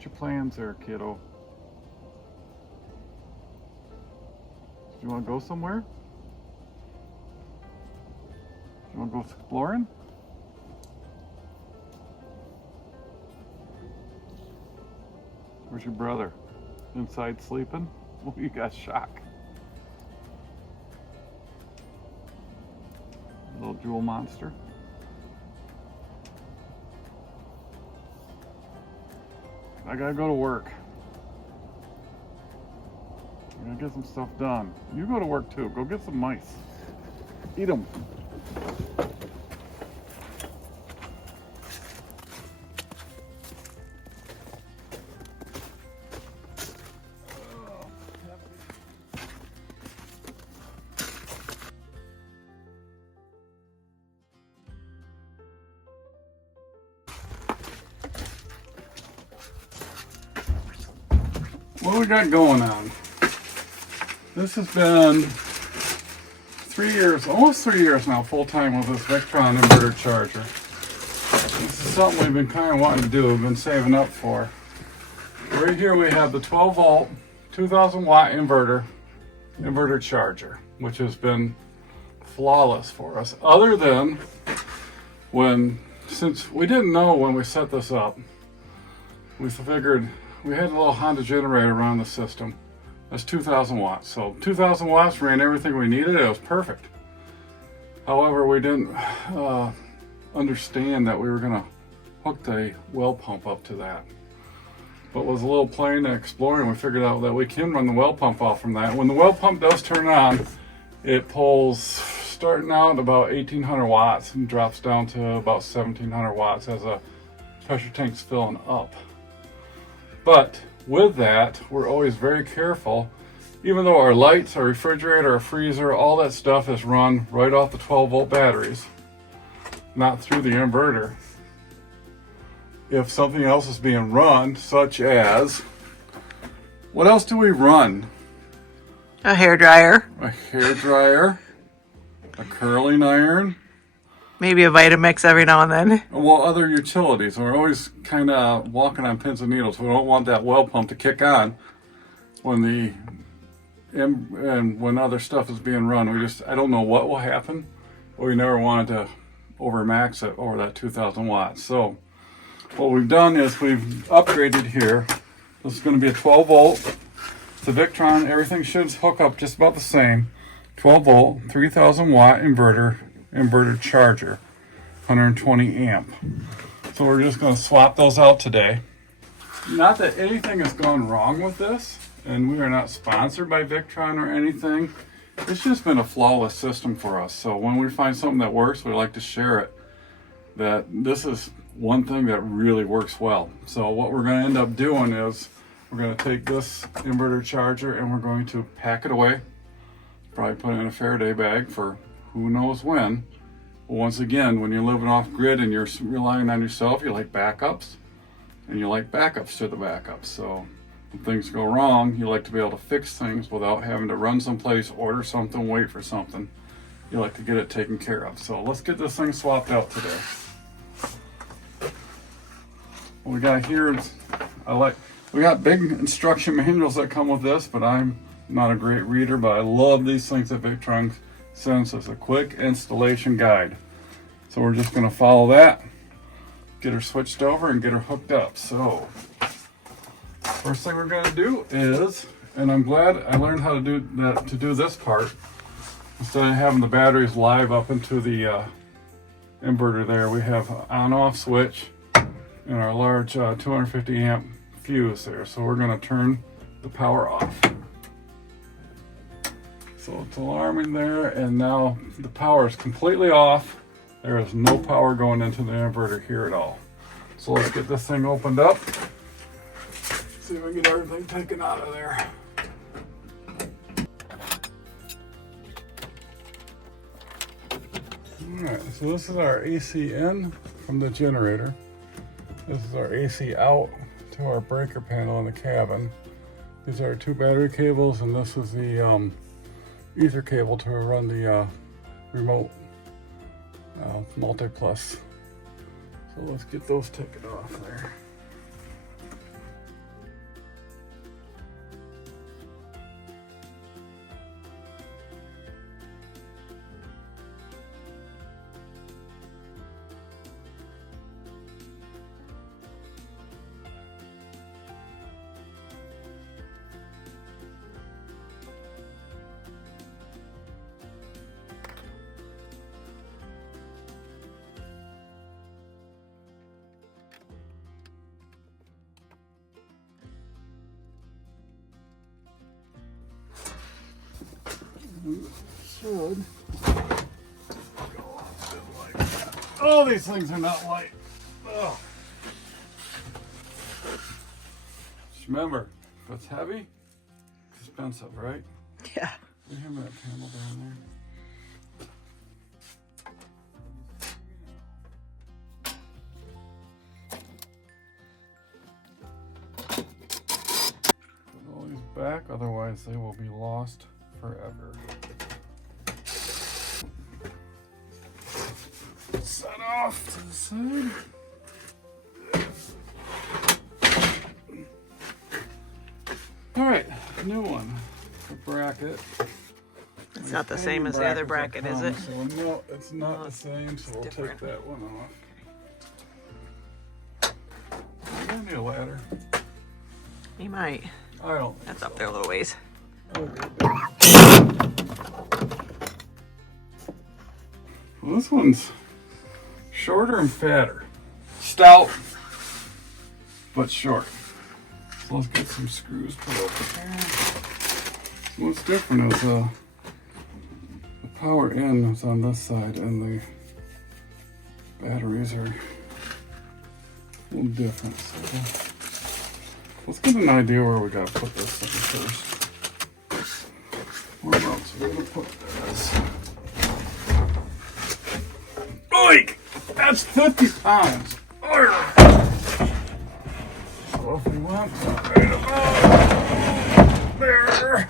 What's your plans there, kiddo? Do you want to go somewhere? Do you want to go exploring? Where's your brother? Inside sleeping? Oh, you got shock. Little jewel monster. I gotta go to work. I gotta get some stuff done. You go to work too. Go get some mice. Eat them. What we got going on? This has been 3 years, almost 3 years now, full time with this Victron Inverter charger. This is something we've been kind of wanting to do, we've been saving up for. Right here we have the 12 volt, 2000 watt inverter charger, which has been flawless for us. Other than since we didn't know when we set this up, we figured we had a little Honda generator around the system. That's 2,000 watts. So 2,000 watts ran everything we needed. It was perfect. However, we didn't understand that we were going to hook the well pump up to that. But with a little playing and exploring, we figured out that we can run the well pump off from that. When the well pump does turn on, it pulls starting out about 1,800 watts and drops down to about 1,700 watts as the pressure tank's filling up. But with that, we're always very careful. Even though our lights, our refrigerator, our freezer, all that stuff is run right off the 12 volt batteries, not through the inverter. If something else is being run, such as, what else do we run? A hairdryer. A hairdryer, a curling iron. Maybe a Vitamix every now and then. Well, other utilities. We're always kind of walking on pins and needles. We don't want that well pump to kick on when when other stuff is being run. I don't know what will happen, but we never wanted to overmax it over that 2,000 watts. So what we've done is we've upgraded here. This is going to be a 12 volt. It's a Victron. Everything should hook up just about the same. 12 volt, 3,000 watt inverter charger, 120 amp. So we're just going to swap those out today. Not that anything has gone wrong with this, and we are not sponsored by Victron or anything. It's just been a flawless system for us. So when we find something that works, we like to share it. That this is one thing that really works well. So what we're going to end up doing is we're going to take this inverter charger and we're going to pack it away. Probably put it in a Faraday bag for who knows when. But once again, when you're living off grid and you're relying on yourself, you like backups, and you like backups to the backups. So when things go wrong, you like to be able to fix things without having to run someplace, order something, wait for something. You like to get it taken care of. So let's get this thing swapped out today. What we got here is, we got big instruction manuals that come with this, but I'm not a great reader, but I love these things that Victron sends us, a quick installation guide. So we're just going to follow that, get her switched over and get her hooked up. So first thing we're going to do is, and I'm glad I learned how to do that, to do this part instead of having the batteries live up into the inverter there. We have an on-off switch and our large 250 amp fuse there. So we're going to turn the power off. So it's alarming there, and now the power is completely off. There is no power going into the inverter here at all. So let's get this thing opened up. See if we can get everything taken out of there. Alright, so this is our AC in from the generator. This is our AC out to our breaker panel in the cabin. These are our two battery cables, and this is the ether cable to run the remote multi-plus. So let's get those taken off there. should go off like that. Oh, these things are not light. Oh. Just remember, if it's heavy, it's expensive, right? Yeah. We have that candle down there. Put all these back, otherwise they will be lost forever. Set off to the side. All right, new one. The bracket. It's not the same as the other bracket, is it? So no, it's not the same, so we'll different. take that one off. I need a ladder. You might. I don't. That's up there a little ways. Well, this one's shorter and fatter. Stout, but short. So let's get some screws put over here. So what's different is the power in is on this side and the batteries are a little different. So let's get an idea where we gotta put this thing first. Where else are we gonna put this? Oink! That's 50 pounds. So if we want right about there,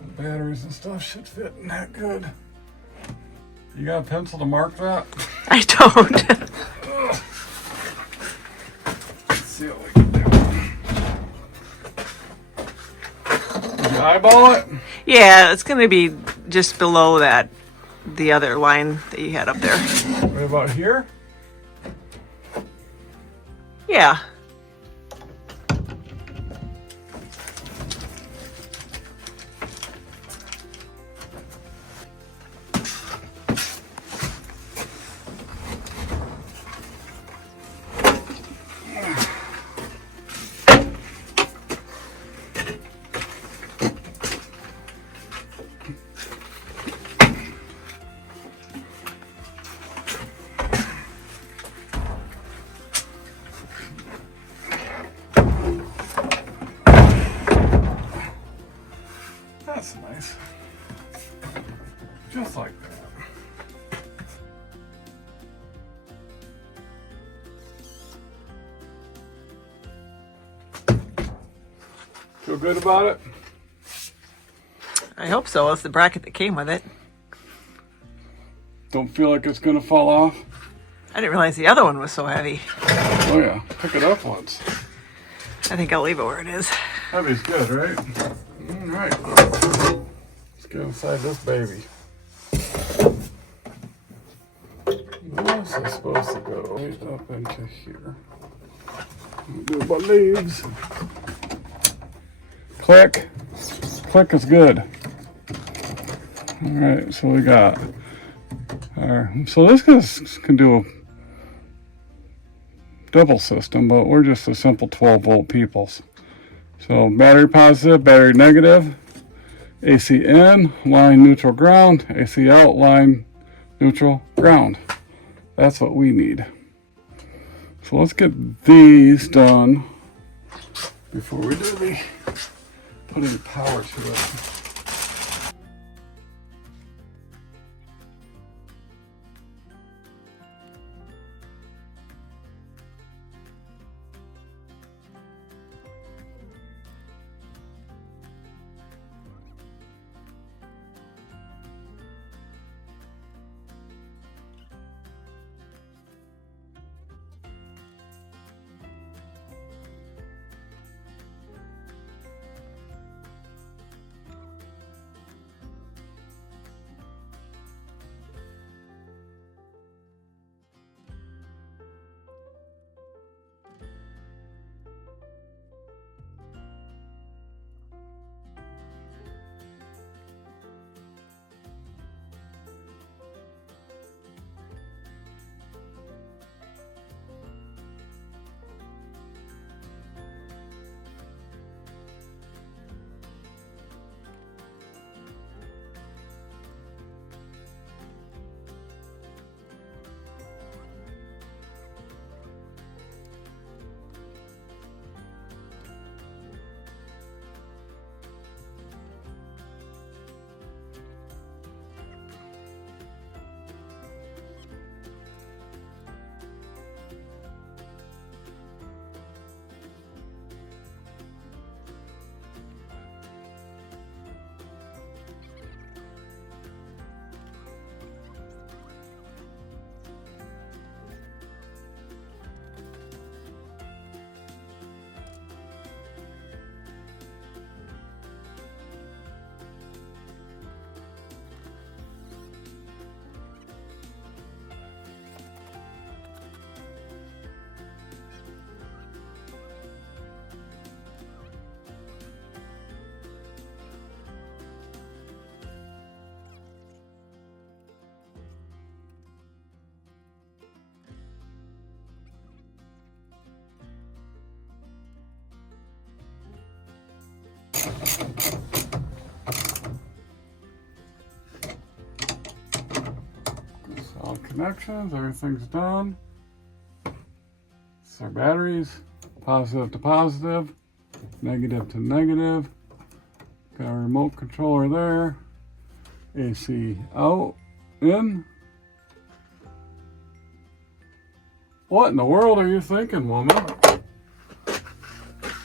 the batteries and stuff should fit in that good. You got a pencil to mark that? I don't. Let's see what we can do. Did you eyeball it? Yeah, it's gonna be just below that, the other line that you had up there. Right about here? Yeah. That's nice. Just like that. Feel good about it? I hope so. It's the bracket that came with it. Don't feel like it's gonna fall off? I didn't realize the other one was so heavy. Oh yeah, pick it up once. I think I'll leave it where it is. Heavy's good, right? All right. Let's get inside this baby. This is supposed to go right up into here. Do my leaves. Click. Click is good. All right, so we got so this can do a double system, but we're just a simple 12-volt peoples. So battery positive, battery negative, AC in, line neutral ground, AC out, line neutral ground. That's what we need. So let's get these done before we do put any power to it. connections, everything's done. It's our batteries, positive to positive, negative to negative. Got a remote controller there. AC out, in. What in the world are you thinking, woman?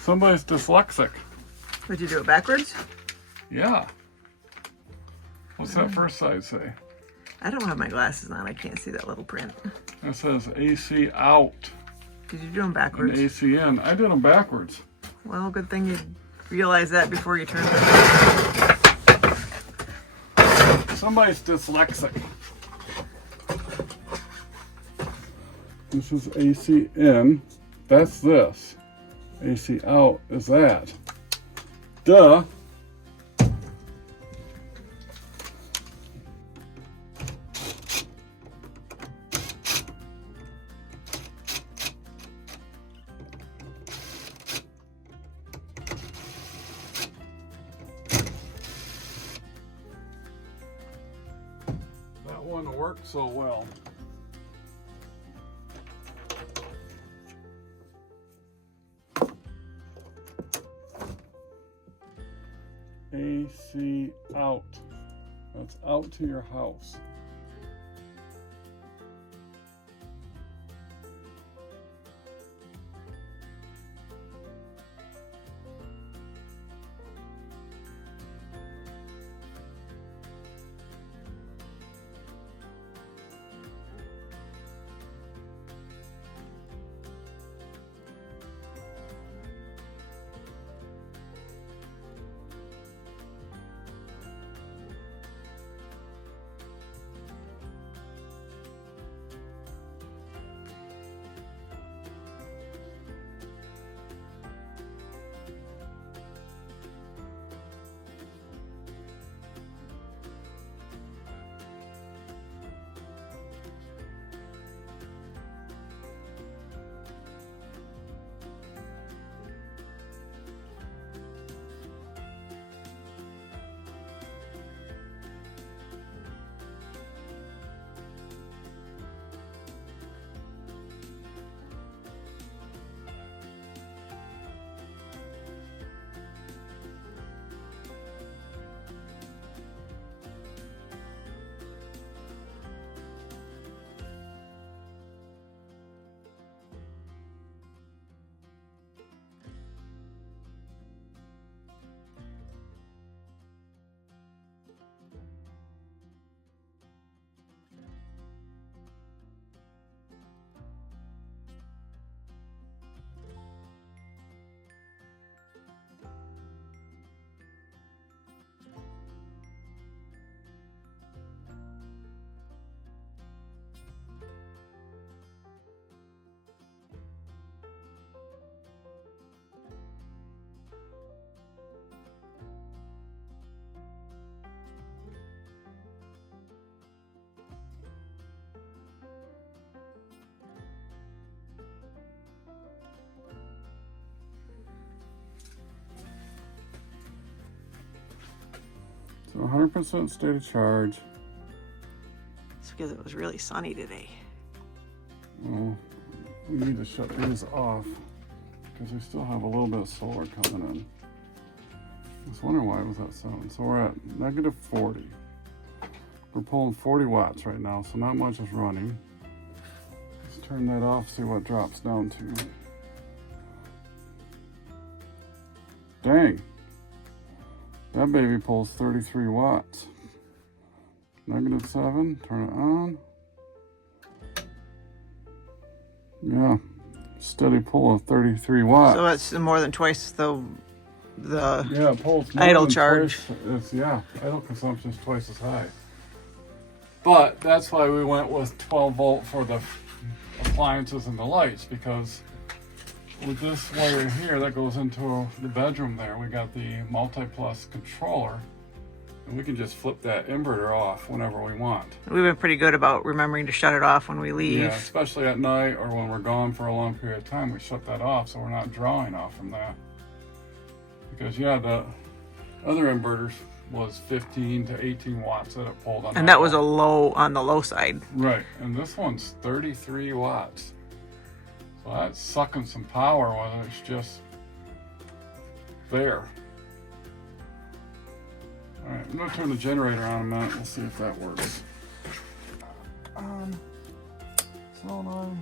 Somebody's dyslexic. Would you do it backwards? Yeah. What's that first side say? I don't have my glasses on. I can't see that little print. It says AC out Did you do them and backwards? AC in. I did them backwards. Well, good thing you realized that before you turned it. Somebody's dyslexic. This is AC in. That's this. AC out is that. Duh. That wouldn't work so well. AC out. That's out to your house. So 100% state of charge. It's because it was really sunny today. Well, we need to shut these off because we still have a little bit of solar coming in. I was wondering why it was at 7. So we're at negative 40. We're pulling 40 watts right now, so not much is running. Let's turn that off, see what it drops down to. Dang. That baby pulls 33 watts. Negative 7, turn it on. Yeah, steady pull of 33 watts. So it's more than twice the Yeah, it pulls more idle than charge. Twice, idle consumption is twice as high. But that's why we went with 12 volt for the appliances and the lights, because with this wire here that goes into the bedroom there, we got the multi-plus controller, and we can just flip that inverter off whenever we want. We've been pretty good about remembering to shut it off when we leave. Yeah, especially at night or when we're gone for a long period of time, we shut that off so we're not drawing off from that. Because yeah, the other inverters was 15 to 18 watts that it pulled on. And that was a low, on the low side. Right, and this one's 33 watts. So that's sucking some power when it's just there. All right, I'm gonna turn the generator on a minute. We'll see if that works. Solenoid.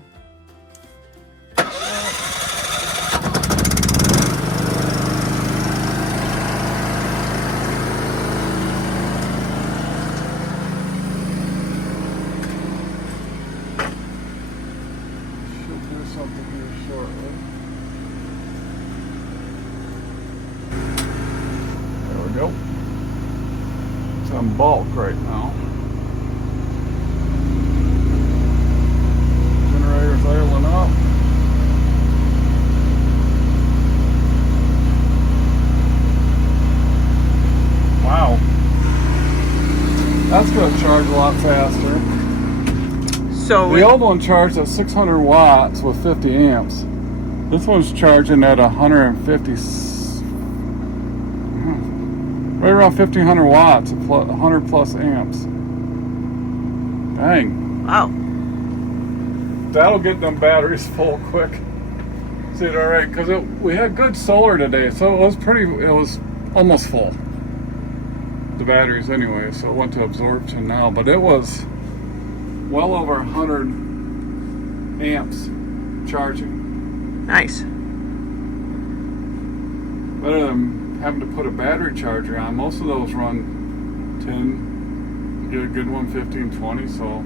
Should do something here shortly. There we go. It's on bulk right now. Generator's idling up. Wow. That's going to charge a lot faster. So The old one charged at 600 watts with 50 amps. This one's charging at 150, right around 1500 watts, 100 plus amps. Dang. wow. That'll get them batteries full quick. See it all right? Because we had good solar today, so it was almost full. The batteries anyway, so it went to absorption now, but it was well over 100 amps charging. Nice. Better than having to put a battery charger on. Most of those run 10, you get a good one 15, 20, so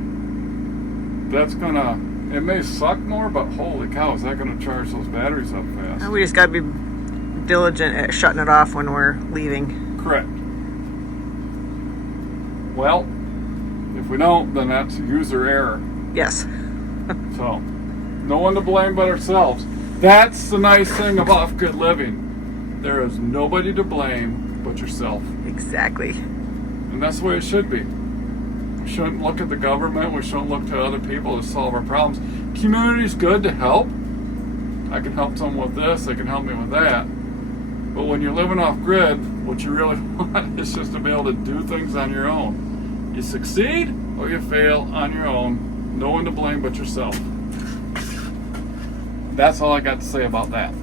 that's gonna, it may suck more, but holy cow, is that gonna charge those batteries up fast? We just gotta be diligent at shutting it off when we're leaving. Correct. Well, if we don't, then that's user error. Yes. So, no one to blame but ourselves. That's the nice thing of off-grid living. There is nobody to blame but yourself. Exactly. And that's the way it should be. We shouldn't look at the government. We shouldn't look to other people to solve our problems. Community's good to help. I can help someone with this. They can help me with that. But when you're living off-grid, what you really want is just to be able to do things on your own. You succeed or you fail on your own. No one to blame but yourself. That's all I got to say about that.